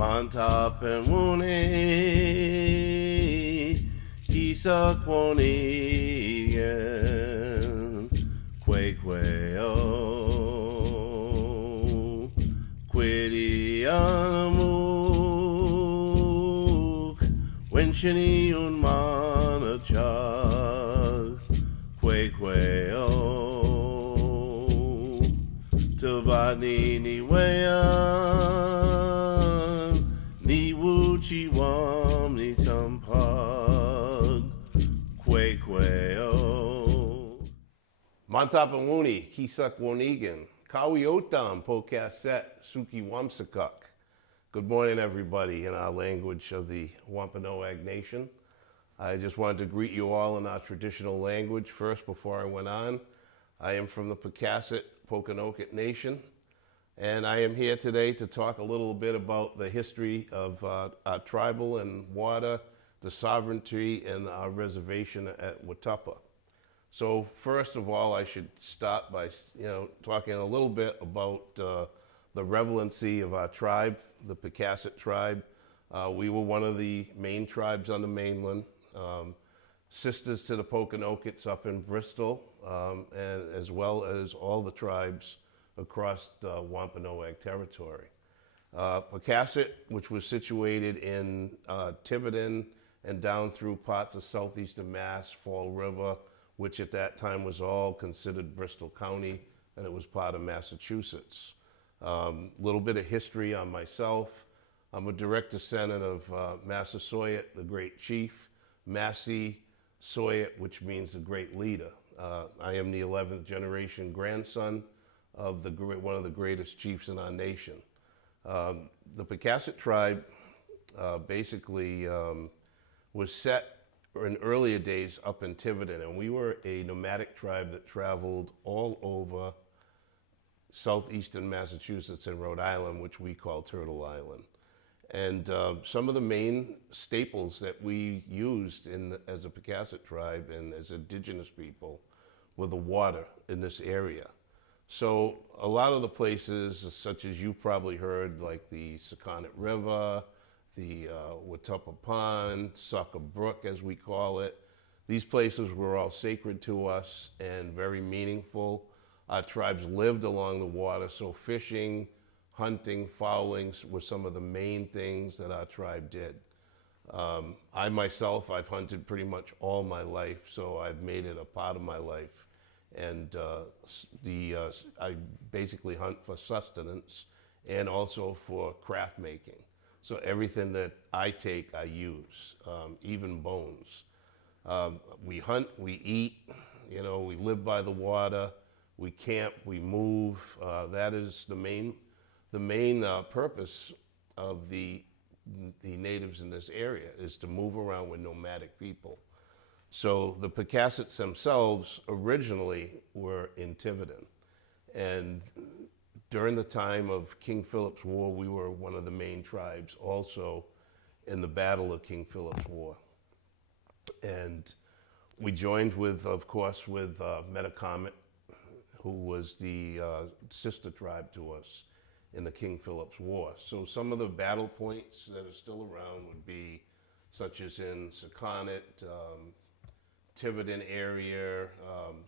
Mantapemune Kisakwonigen Quaqueo Quidianamuk Winchini Unmanachag Quaqueo Tubadini Wayan Ni Wuchi Wam Ni Tampag Quaqueo Montapamuni Kisak Wonigan Kawiotam Pocasset Wamsakuk. Good morning, everybody, in our language of the Wampanoag Nation. I just wanted to greet you all in our traditional language first before I went on. I am from the Pocasset Pokanoket Nation, and I am here today to talk a little bit about the history of our tribal and water, the sovereignty, and our reservation at Watuppa. So first of all, I should start by talking a little bit about the relevancy of our tribe, the Pocasset tribe. We were one of the main tribes on the mainland, sisters to the Pokanokets up in Bristol, and as well as all the tribes across the Wampanoag territory. Pocasset, which was situated in Tiverton and down through parts of southeastern Mass, Fall River, which at that time was all considered Bristol County, and it was part of Massachusetts. Little bit of history on myself. I'm a direct descendant of Massasoit, the great chief, Massey Soyet, which means the great leader. I am the 11th generation grandson of one of the greatest chiefs in our nation. The Pocasset tribe basically was set in earlier days up in Tiverton, and we were a nomadic tribe that traveled all over southeastern Massachusetts and Rhode Island, which we call Turtle Island. And some of the main staples that we used as a Pocasset tribe and as indigenous people were the water in this area. So a lot of the places, such as you've probably heard, like the Sakonnet River, the Watuppa Pond, Sucker Brook, as we call it, these places were all sacred to us and very meaningful. Our tribes lived along the water, so fishing, hunting, fowling were some of the main things that our tribe did. I myself, I've hunted pretty much all my life, so I've made it a part of my life. And I basically hunt for sustenance and also for craft making. So everything that I take, I use, even bones. We hunt, we eat, we live by the water, we camp, we move. That is the main purpose of the natives in this area, is to move around with nomadic people. So the Pocassets themselves originally were in Tiverton. And during the time of King Philip's War, we were one of the main tribes also in the Battle of King Philip's War. And we joined with, of course, with Metacomet, who was the sister tribe to us in the King Philip's War. So some of the battle points that are still around would be such as in Sakonnet, Tiverton area,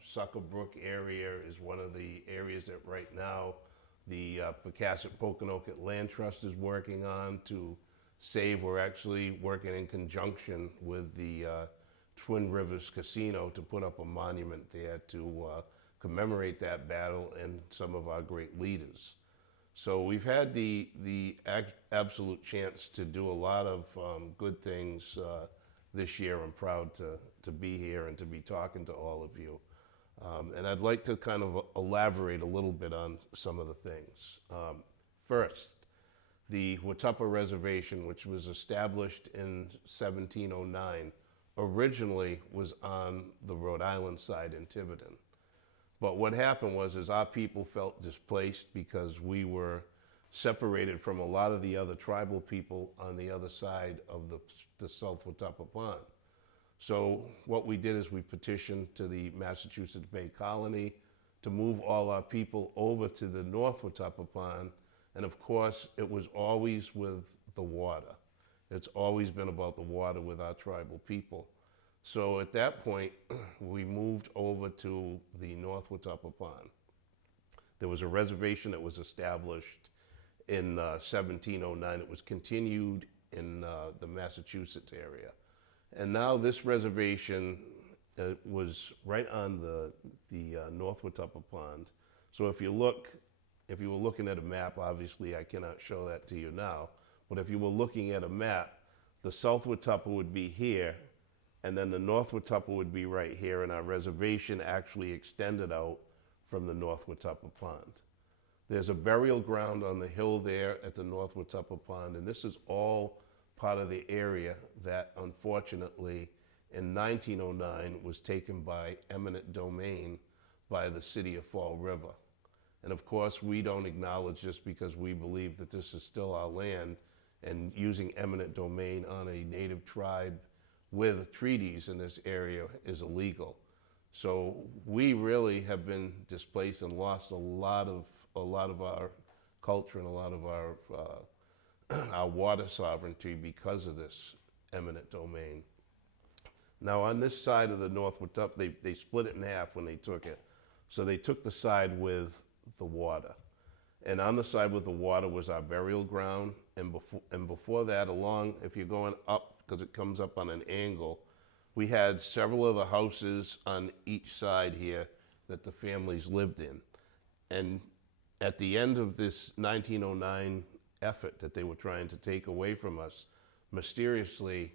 Sucker Brook area is one of the areas that right now the Pocasset Pokanoket Land Trust is working on to save. We're actually working in conjunction with the Twin Rivers Casino to put up a monument there to commemorate that battle and some of our great leaders. So we've had the absolute chance to do a lot of good things this year. I'm proud to be here and to be talking to all of you. And I'd like to kind of elaborate a little bit on some of the things. First, the Watuppa Reservation, which was established in 1709, originally was on the Rhode Island side in Tiverton. But what happened was our people felt displaced because we were separated from a lot of the other tribal people on the other side of the South Watuppa Pond. So what we did is we petitioned to the Massachusetts Bay Colony to move all our people over to the North Watuppa Pond. And of course, it was always with the water. It's always been about the water with our tribal people. So at that point, we moved over to the North Watuppa Pond. There was a reservation that was established in 1709. It was continued in the Massachusetts area. And now this reservation was right on the North Watuppa Pond. So if you were looking at a map, obviously I cannot show that to you now, but if you were looking at a map, the South Watuppa would be here, and then the North Watuppa would be right here, and our reservation actually extended out from the North Watuppa Pond. There's a burial ground on the hill there at the North Watuppa Pond, and this is all part of the area that unfortunately in 1909 was taken by eminent domain by the city of Fall River. And of course, we don't acknowledge this because we believe that this is still our land, and using eminent domain on a native tribe with treaties in this area is illegal. So we really have been displaced and lost a lot of our culture and a lot of our water sovereignty because of this eminent domain. Now on this side of the North Watuppa, they split it in half when they took it. So they took the side with the water. And on the side with the water was our burial ground. And before that, along, if you're going up, because it comes up on an angle, we had several of the houses on each side here that the families lived in. And at the end of this 1909 effort that they were trying to take away from us, mysteriously,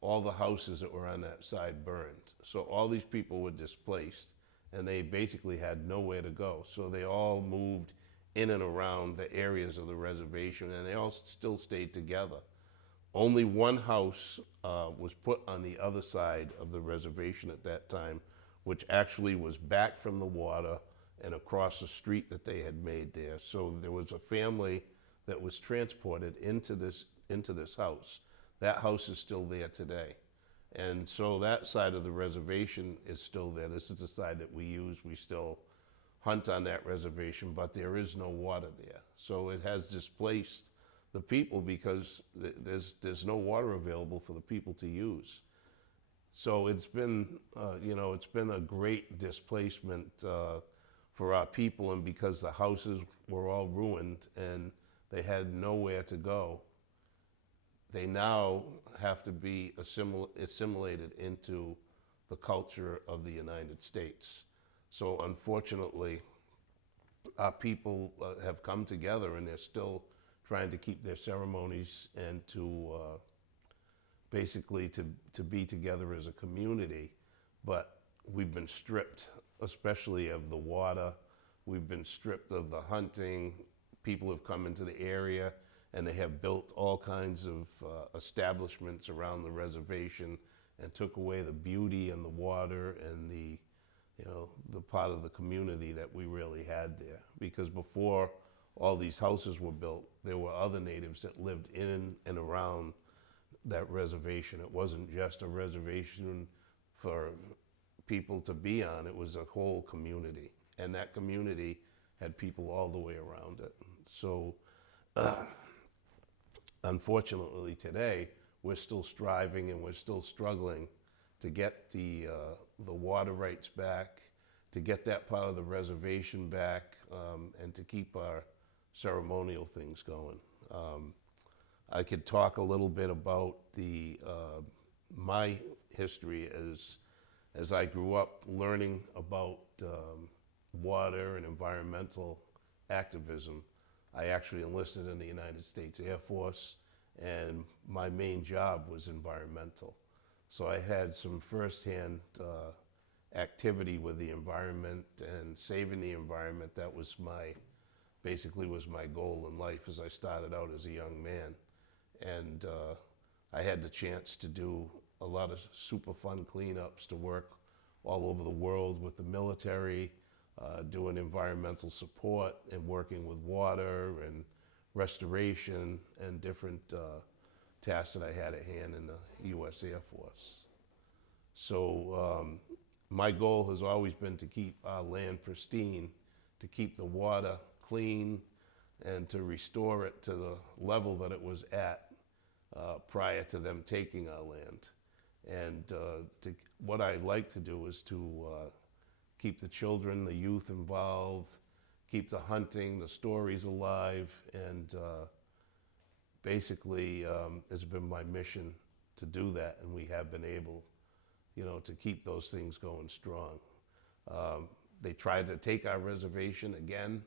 all the houses that were on that side burned. So all these people were displaced, and they basically had nowhere to go. So they all moved in and around the areas of the reservation, and they all still stayed together. Only one house was put on the other side of the reservation at that time, which actually was back from the water and across the street that they had made there. So there was a family that was transported into this house. That house is still there today. And so that side of the reservation is still there. This is the side that we use. We still hunt on that reservation, but there is no water there. So it has displaced the people because there's no water available for the people to use. So it's been, it's been a great displacement for our people, and because the houses were all ruined and they had nowhere to go, they now have to be assimilated into the culture of the United States. So unfortunately, our people have come together, and they're still trying to keep their ceremonies and to basically to be together as a community. But we've been stripped, especially of the water. We've been stripped of the hunting. People have come into the area, and they have built all kinds of establishments around the reservation and took away the beauty and the water and the part of the community that we really had there. Because before all these houses were built, there were other natives that lived in and around that reservation. It wasn't just a reservation for people to be on, it was a whole community. And that community had people all the way around it. So unfortunately today, we're still striving and we're still struggling to get the water rights back, to get that part of the reservation back, and to keep our ceremonial things going. I could talk a little bit about my history as I grew up learning about water and environmental activism. I actually enlisted in the United States Air Force, and my main job was environmental. So I had some firsthand activity with the environment and saving the environment. That was basically was my goal in life as I started out as a young man. And I had the chance to do a lot of super fun cleanups, to work all over the world with the military, doing environmental support and working with water and restoration and different tasks that I had at hand in the U.S. Air Force. So my goal has always been to keep our land pristine, to keep the water clean, and to restore it to the level that it was at prior to them taking our land. And what I'd like to do is to keep the children, the youth involved, keep the hunting, the stories alive, and basically it's been my mission to do that, and we have been able, to keep those things going strong. They tried to take our reservation again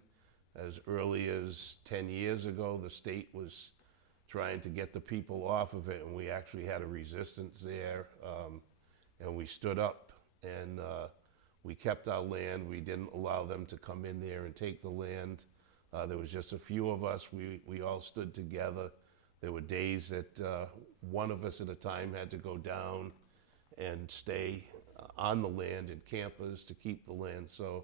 as early as 10 years ago. The state was trying to get the people off of it, and we actually had a resistance there, and we stood up, and we kept our land. We didn't allow them to come in there and take the land. There was just a few of us. We all stood together. There were days that one of us at a time had to go down and stay on the land in campers to keep the land. So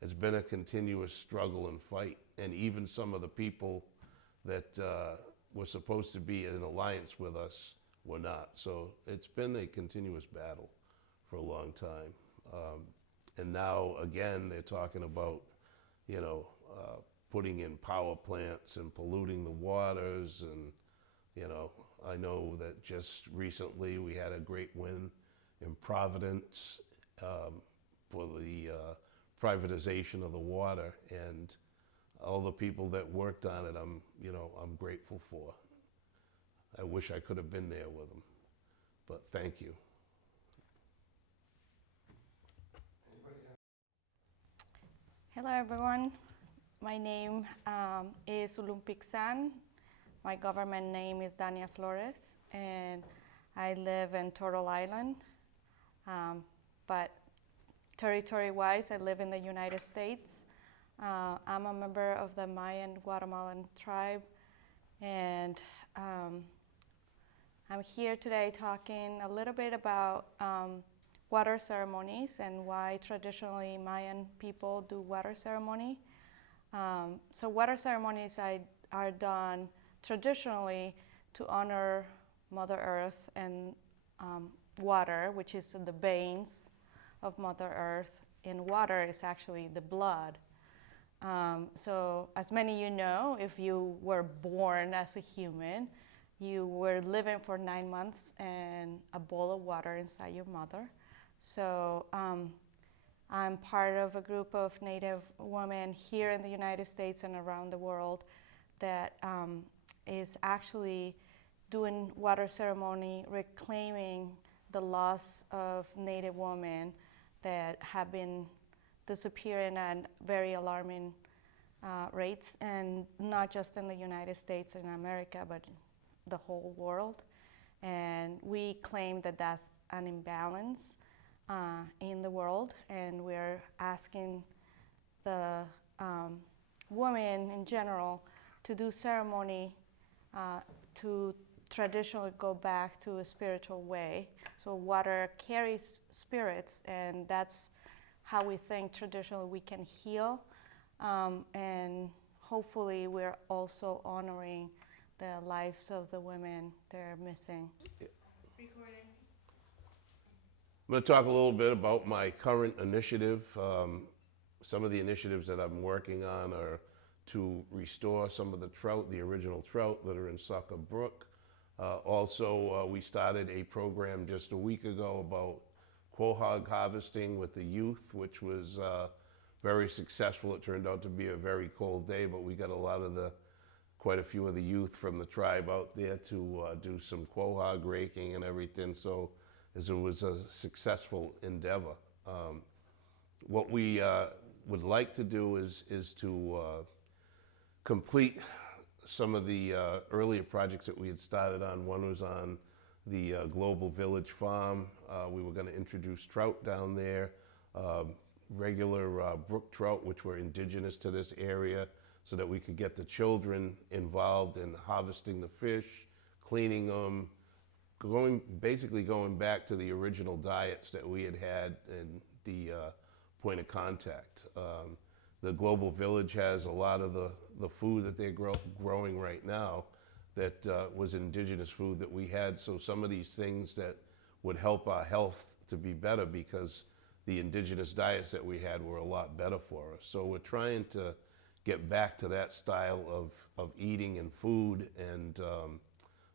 it's been a continuous struggle and fight. And even some of the people that were supposed to be in alliance with us were not. So it's been a continuous battle for a long time. And now, again, they're talking about, putting in power plants and polluting the waters. And, I know that just recently we had a great win in Providence for the privatization of the water. And all the people that worked on it, I'm grateful for. I wish I could have been there with them, but thank you. Hello everyone, my name is Ulumpiksan. My government name is Dania Flores, and I live in Turtle Island. But territory-wise, I live in the United States. I'm a member of the Mayan Guatemalan tribe, and I'm here today talking a little bit about water ceremonies and why traditionally Mayan people do water ceremony. So water ceremonies are done traditionally to honor Mother Earth and water, which is the veins of Mother Earth, and water is actually the blood. So as many of you know, if you were born as a human, you were living for 9 months in a bowl of water inside your mother. So I'm part of a group of Native women here in the United States and around the world that is actually doing water ceremony, reclaiming the loss of Native women that have been disappearing at very alarming rates, and not just in the United States and America, but the whole world. And we claim that that's an imbalance in the world, and we're asking the women in general to do ceremony to traditionally go back to a spiritual way. So water carries spirits, and that's how we think traditionally we can heal. And hopefully we're also honoring the lives of the women that are missing. Recording. I'm going to talk a little bit about my current initiative. Some of the initiatives that I'm working on are to restore some of the trout, the original trout that are in Sucker Brook. Also, we started a program just a week ago about quahog harvesting with the youth, which was very successful. It turned out to be a very cold day, but we got quite a few of the youth from the tribe out there to do some quahog raking and everything. So it was a successful endeavor. What we would like to do is to complete some of the earlier projects that we had started on. One was on the Global Village Farm. We were going to introduce trout down there, regular brook trout, which were indigenous to this area, so that we could get the children involved in harvesting the fish, cleaning them, basically going back to the original diets that we had in the point of contact. The Global Village has a lot of the food that they're growing right now that was indigenous food that we had. So some of these things that would help our health to be better, because the indigenous diets that we had were a lot better for us. So we're trying to get back to that style of eating and food, and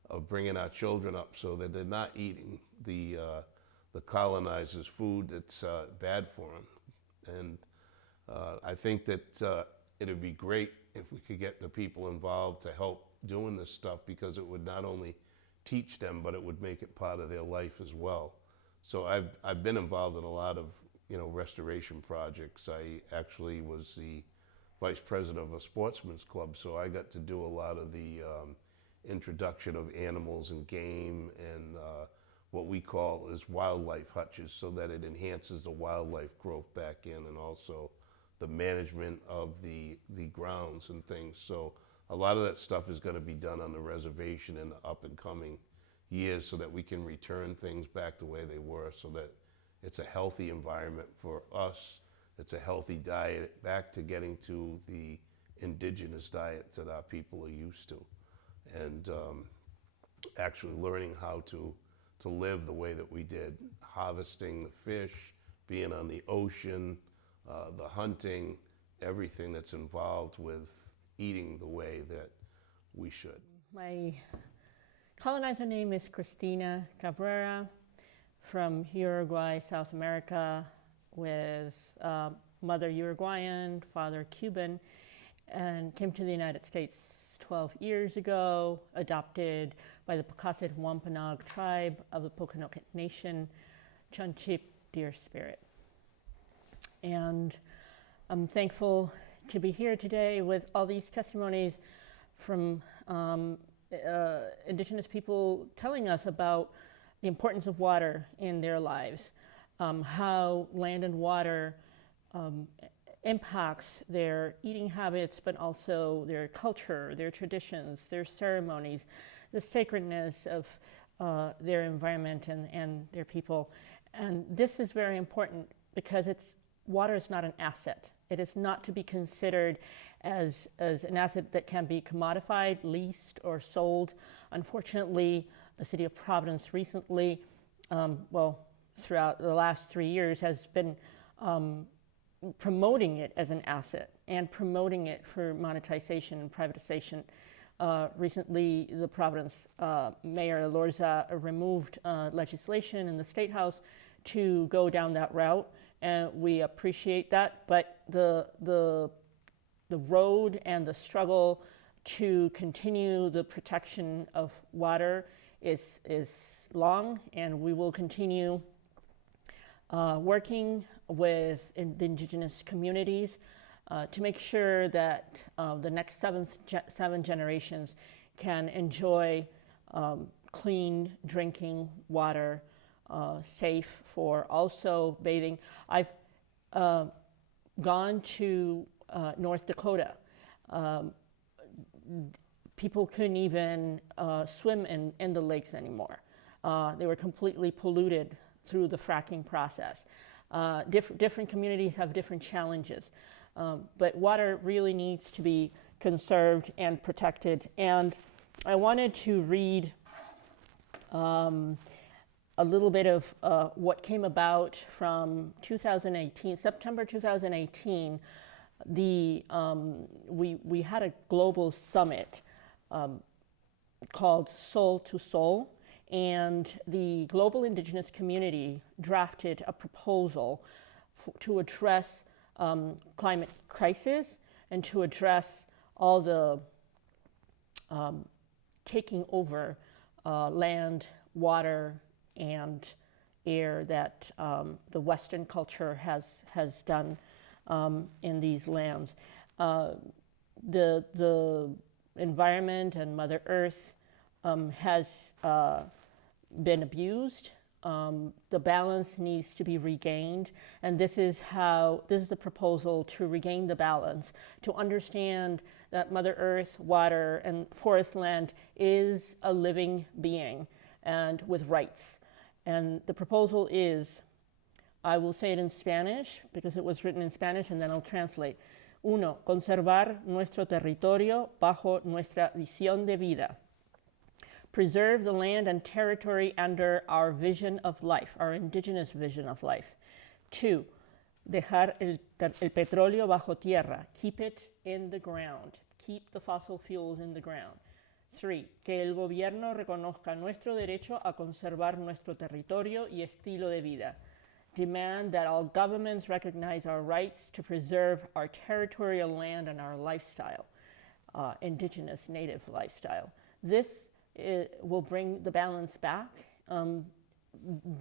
of bringing our children up so that they're not eating the colonizers' food that's bad for them. And I think that it would be great if we could get the people involved to help doing this stuff, because it would not only teach them, but it would make it part of their life as well. So I've been involved in a lot of, you know, restoration projects. I actually was the vice president of a sportsman's club, so I got to do a lot of the introduction of animals and game and what we call is wildlife hutches, so that it enhances the wildlife growth back in, and also the management of the grounds and things. So a lot of that stuff is going to be done on the reservation in the up and coming years, so that we can return things back the way they were, so that it's a healthy environment for us. It's a healthy diet, back to getting to the indigenous diets that our people are used to, and actually learning how to live the way that we did, harvesting the fish, being on the ocean, the hunting, everything that's involved with eating the way that we should. My colonizer name is Cristina Cabrera, from Uruguay, South America, with mother Uruguayan, father Cuban, and came to the United States 12 years ago, adopted by the Pocasset Pokanoket tribe of the Pokanoket Nation, Chunchip, Deer Spirit. And I'm thankful to be here today with all these testimonies from Indigenous people telling us about the importance of water in their lives, how land and water impacts their eating habits, but also their culture, their traditions, their ceremonies, the sacredness of their environment and their people. And this is very important because water is not an asset. It is not to be considered as an asset that can be commodified, leased, or sold. Unfortunately, the city of Providence recently, throughout the last 3 years, has been promoting it as an asset and promoting it for monetization and privatization. Recently, the Providence Mayor Lorza removed legislation in the State House to go down that route, and we appreciate that. But the road and the struggle to continue the protection of water is long, and we will continue working with Indigenous communities to make sure that the next seven generations can enjoy clean drinking water, safe for also bathing. I've gone to North Dakota. People couldn't even swim in the lakes anymore. They were completely polluted through the fracking process. Different communities have different challenges, but water really needs to be conserved and protected. And I wanted to read a little bit of what came about from 2018, September 2018. We had a global summit called Soul to Soul, and the global Indigenous community drafted a proposal to address climate crisis and to address all the taking over land, water, and air that the Western culture has done in these lands. The environment and Mother Earth has been abused. The balance needs to be regained, and this is the proposal to regain the balance, to understand that Mother Earth, water, and forest land is a living being and with rights. And the proposal is, I will say it in Spanish because it was written in Spanish, and then I'll translate. Uno, conservar nuestro territorio bajo nuestra visión de vida. Preserve the land and territory under our vision of life, our indigenous vision of life. 2, dejar el petróleo bajo tierra. Keep it in the ground. Keep the fossil fuels in the ground. 3. Que el gobierno reconozca nuestro derecho a conservar nuestro territorio y estilo de vida. Demand that all governments recognize our rights to preserve our territorial land and our lifestyle, indigenous native lifestyle. This will bring the balance back,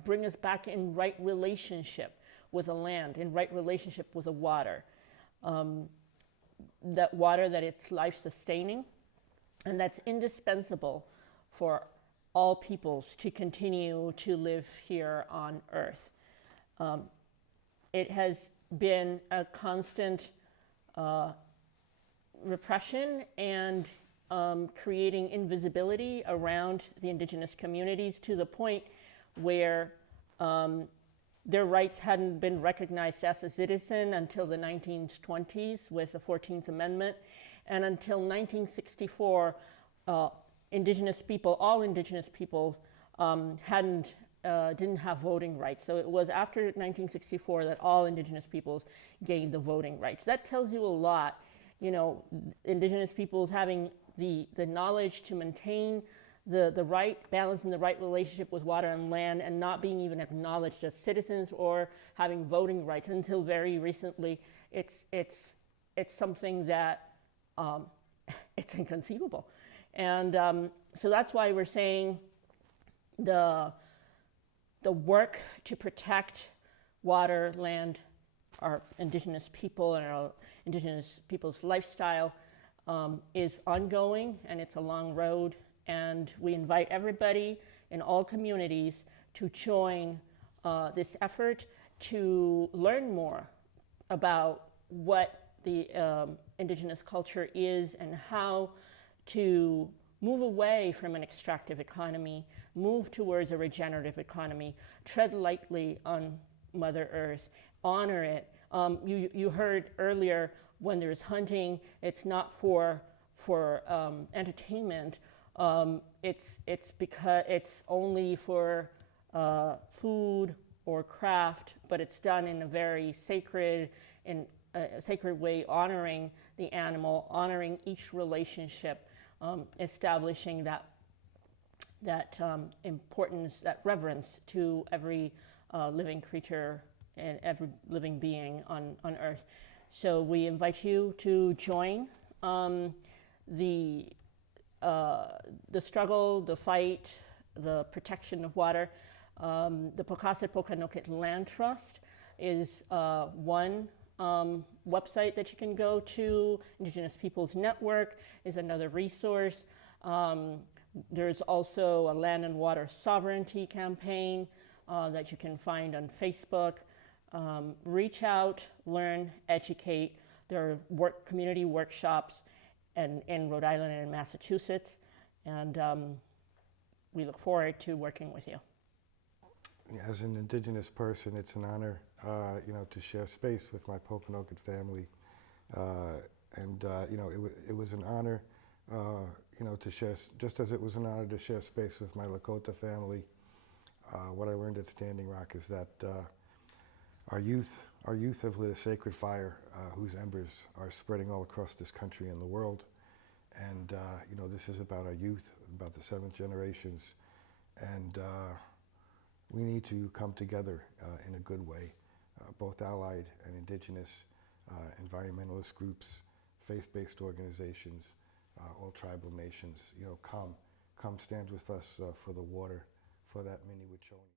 bring us back in right relationship with the land, in right relationship with the water. That water that it's life-sustaining, and that's indispensable for all peoples to continue to live here on Earth. It has been a constant repression and creating invisibility around the indigenous communities to the point where their rights hadn't been recognized as a citizen until the 1920s with the 14th Amendment. And until 1964, indigenous people, all indigenous people, didn't have voting rights. So it was after 1964 that all indigenous peoples gained the voting rights. That tells you a lot. You know, indigenous peoples having the knowledge to maintain the right balance and the right relationship with water and land, and not being even acknowledged as citizens or having voting rights until very recently. It's something that it's inconceivable. And so that's why we're saying the work to protect water, land, our indigenous people and our indigenous people's lifestyle is ongoing, and it's a long road. And we invite everybody in all communities to join this effort to learn more about what the indigenous culture is and how to move away from an extractive economy, move towards a regenerative economy, tread lightly on Mother Earth, honor it. You heard earlier, when there's hunting, it's not for entertainment. It's because it's only for food or craft, but it's done in a very sacred way, honoring the animal, honoring each relationship, establishing that importance, that reverence to every living creature and every living being on Earth. So we invite you to join the struggle, the fight, the protection of water. The Pocasset Pokanoket Land Trust is one website that you can go to. Indigenous Peoples Network is another resource. There's also a land and water sovereignty campaign that you can find on Facebook. Reach out, learn, educate. There are community workshops in Rhode Island and in Massachusetts, and we look forward to working with you. As an Indigenous person, it's an honor, to share space with my Pokanoket family, it was an honor, to share, just as it was an honor to share space with my Lakota family. What I learned at Standing Rock is that our youth have lit a sacred fire whose embers are spreading all across this country and the world. And, this is about our youth, about the seventh generations. And we need to come together in a good way, both allied and indigenous, environmentalist groups, faith-based organizations, all tribal nations. Come stand with us for the water, for that Mini Wachoni.